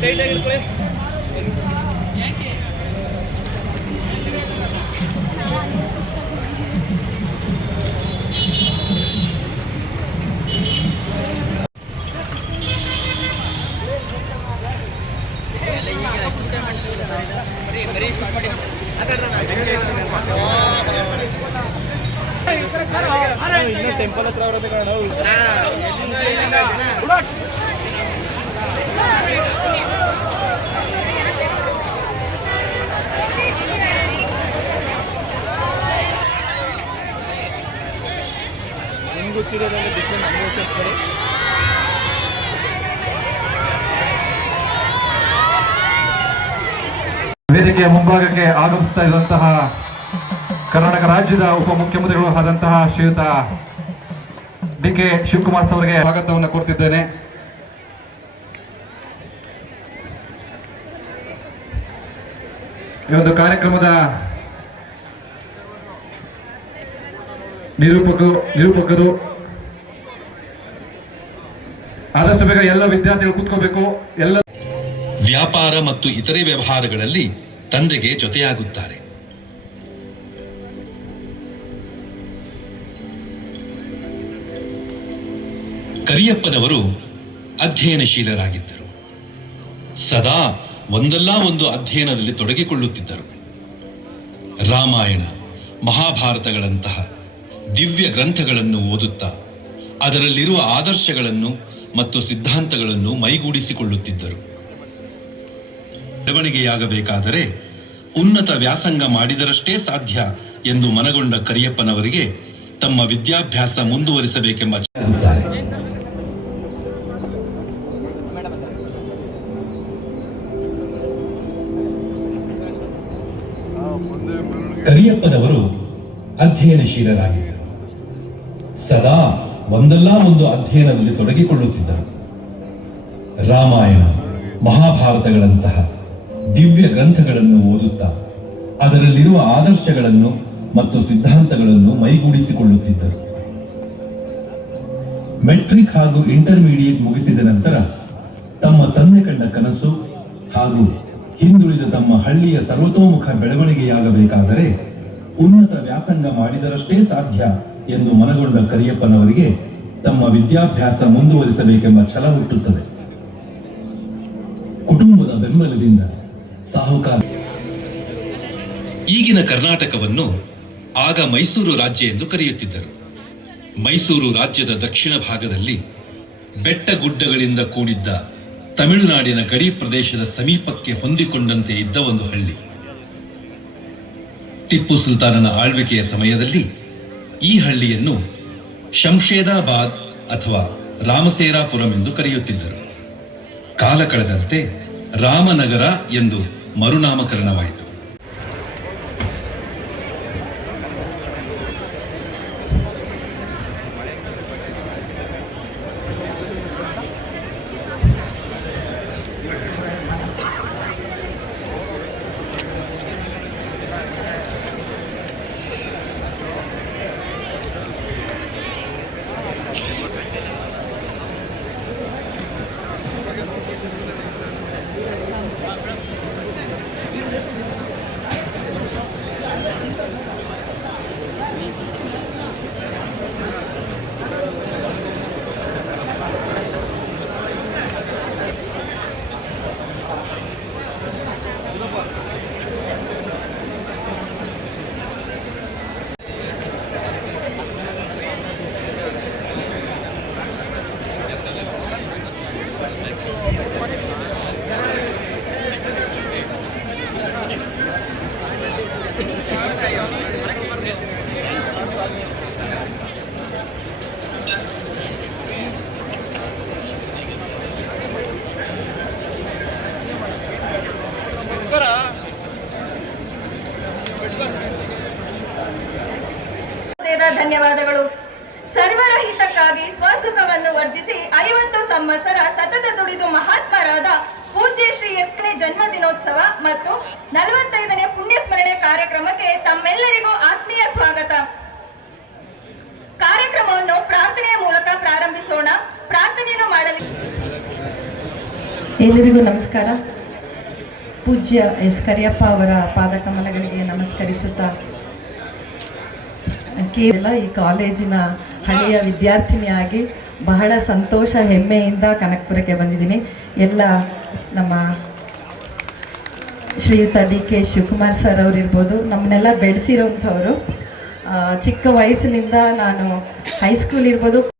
Tight ಆಗಿರ್ಕೊಳ್ಳಿ. ಇನ್ನೂ temple ಹತ್ರ ಬರೋದು ಕಾರಣ ನಿಮ್ಗೊಚ್ಚಿರೋದ್ರಲ್ಲಿ ಬಿಸಿಲು ಅನುಭವಿಸ್ತಾರೆ. ವೇದಿಕೆಯ ಮುಂಭಾಗಕ್ಕೆ ಆಗಮಿಸ್ತಾ ಇರುವಂತಹ ಕರ್ನಾಟಕ ರಾಜ್ಯದ ಉಪಮುಖ್ಯಮಂತ್ರಿಗಳು ಆದಂತಹ ಶ್ರೀಯುತ ಡಿ.ಕೆ. ಶಿವಕುಮಾರ್ ಅವರಿಗೆ ಸ್ವಾಗತವನ್ನು ಕೋರುತ್ತಿದ್ದೇನೆ. ಈ ಒಂದು ಕಾರ್ಯಕ್ರಮದ ನಿರೂಪಕರು ಆದಷ್ಟು ಬೇಗ ಎಲ್ಲ ವಿದ್ಯಾರ್ಥಿಗಳು ಕೂತ್ಕೋಬೇಕು. ಎಲ್ಲ ವ್ಯಾಪಾರ ಮತ್ತು ಇತರೆ ವ್ಯವಹಾರಗಳಲ್ಲಿ ತಂದೆಗೆ ಜೊತೆಯಾಗುತ್ತಾರೆ. ಕರಿಯಪ್ಪನವರು ಅಧ್ಯಯನಶೀಲರಾಗಿದ್ದರು. ಸದಾ ಒಂದಲ್ಲ ಒಂದು ಅಧ್ಯಯನದಲ್ಲಿ ತೊಡಗಿಕೊಳ್ಳುತ್ತಿದ್ದರು. ರಾಮಾಯಣ, ಮಹಾಭಾರತಗಳಂತಹ ದಿವ್ಯ ಗ್ರಂಥಗಳನ್ನು ಓದುತ್ತಾ ಅದರಲ್ಲಿರುವ ಆದರ್ಶಗಳನ್ನು ಮತ್ತು ಸಿದ್ಧಾಂತಗಳನ್ನು ಮೈಗೂಡಿಸಿಕೊಳ್ಳುತ್ತಿದ್ದರು. ಬೆಳವಣಿಗೆಯಾಗಬೇಕಾದರೆ ಉನ್ನತ ವ್ಯಾಸಂಗ ಮಾಡಿದರಷ್ಟೇ ಸಾಧ್ಯ ಎಂದು ಮನಗೊಂಡ ಕರಿಯಪ್ಪನವರಿಗೆ ತಮ್ಮ ವಿದ್ಯಾಭ್ಯಾಸ ಮುಂದುವರಿಸಬೇಕೆಂಬ ಕರಿಯಪ್ಪನವರು ಅಧ್ಯಯನಶೀಲರಾಗಿದ್ದರು. ಸದಾ ಒಂದಲ್ಲ ಒಂದು ಅಧ್ಯಯನದಲ್ಲಿ ತೊಡಗಿಕೊಳ್ಳುತ್ತಿದ್ದರು. ರಾಮಾಯಣ, ಮಹಾಭಾರತಗಳಂತಹ ದಿವ್ಯ ಗ್ರಂಥಗಳನ್ನು ಓದುತ್ತಾ ಅದರಲ್ಲಿರುವ ಆದರ್ಶಗಳನ್ನು ಮತ್ತು ಸಿದ್ಧಾಂತಗಳನ್ನು ಮೈಗೂಡಿಸಿಕೊಳ್ಳುತ್ತಿದ್ದರು. ಮೆಟ್ರಿಕ್ ಹಾಗೂ ಇಂಟರ್ಮೀಡಿಯೇಟ್ ಮುಗಿಸಿದ ನಂತರ ತಮ್ಮ ತಂದೆ ಕಂಡ ಕನಸು ಹಾಗೂ ಹಿಂದುಳಿದ ತಮ್ಮ ಹಳ್ಳಿಯ ಸರ್ವತೋಮುಖ ಬೆಳವಣಿಗೆಯಾಗಬೇಕಾದರೆ ಉನ್ನತ ವ್ಯಾಸಂಗ ಮಾಡಿದರಷ್ಟೇ ಸಾಧ್ಯ ಎಂದು ಮನಗೊಂಡ ಕರಿಯಪ್ಪನವರಿಗೆ ತಮ್ಮ ವಿದ್ಯಾಭ್ಯಾಸ ಮುಂದುವರಿಸಬೇಕೆಂಬ ಛಲ ಹುಟ್ಟುತ್ತದೆ. ಕುಟುಂಬದ ಬೆಂಬಲದಿಂದ ಸಾಹುಕಾರ ಈಗಿನ ಕರ್ನಾಟಕವನ್ನು ಆಗ ಮೈಸೂರು ರಾಜ್ಯ ಎಂದು ಕರೆಯುತ್ತಿದ್ದರು. ಮೈಸೂರು ರಾಜ್ಯದ ದಕ್ಷಿಣ ಭಾಗದಲ್ಲಿ ಬೆಟ್ಟ ಗುಡ್ಡಗಳಿಂದ ಕೂಡಿದ್ದ ತಮಿಳುನಾಡಿನ ಗಡಿ ಪ್ರದೇಶದ ಸಮೀಪಕ್ಕೆ ಹೊಂದಿಕೊಂಡಂತೆ ಇದ್ದ ಒಂದು ಹಳ್ಳಿ. ಟಿಪ್ಪು ಸುಲ್ತಾನನ ಆಳ್ವಿಕೆಯ ಸಮಯದಲ್ಲಿ ಈ ಹಳ್ಳಿಯನ್ನು ಶಂಷೇದಾಬಾದ್ ಅಥವಾ ರಾಮಸೇರಾಪುರಂ ಎಂದು ಕರೆಯುತ್ತಿದ್ದರು. ಕಾಲ ಕಳೆದಂತೆ ರಾಮನಗರ ಎಂದು ಮರುನಾಮಕರಣವಾಯಿತು. ಧನ್ಯವಾದಗಳು. ಸರ್ವರ ಹಿತಕ್ಕಾಗಿ ಸ್ವಸುಖವನ್ನು ವರ್ಜಿಸಿ 50 ಸಂವತ್ಸರ ಸತತ ದುಡಿದು ಮಹಾತ್ಮರಾದ ಪೂಜ್ಯ ಶ್ರೀ ಎಸ್ನೇ ಜನ್ಮದಿನೋತ್ಸವ ಮತ್ತು 45ನೇ ಪುಣ್ಯಸ್ಮರಣೆ ಕಾರ್ಯಕ್ರಮಕ್ಕೆ ತಮ್ಮೆಲ್ಲರಿಗೂ ಆತ್ಮೀಯ ಸ್ವಾಗತ. ಕಾರ್ಯಕ್ರಮವನ್ನು ಪ್ರಾರ್ಥನೆಯ ಮೂಲಕ ಪ್ರಾರಂಭಿಸೋಣ. ಪ್ರಾರ್ಥನೆಯನ್ನು ಮಾಡಲಿ. ಎಲ್ಲರಿಗೂ ನಮಸ್ಕಾರ. ಪೂಜ್ಯ ಎಸ್ ಕರಿಯಪ್ಪ ಅವರ ಪಾದಕಮಲಗಳಿಗೆ ನಮಸ್ಕರಿಸುತ್ತಾ ಕೇವಲ ಈ ಕಾಲೇಜಿನ ಹಳೆಯ ವಿದ್ಯಾರ್ಥಿನಿಯಾಗಿ ಬಹಳ ಸಂತೋಷ ಹೆಮ್ಮೆಯಿಂದ ಕನಕಪುರಕ್ಕೆ ಬಂದಿದ್ದೀನಿ. ಎಲ್ಲ ನಮ್ಮ ಶ್ರೀಯುತ DK ಶಿವಕುಮಾರ್ ಸರ್ ಅವರಿರ್ಬೋದು, ನಮ್ಮನ್ನೆಲ್ಲ ಬೆಳೆಸಿರೋಂಥವ್ರು. ಚಿಕ್ಕ ವಯಸ್ಸಿನಿಂದ ನಾನು ಹೈಸ್ಕೂಲ್ ಇರ್ಬೋದು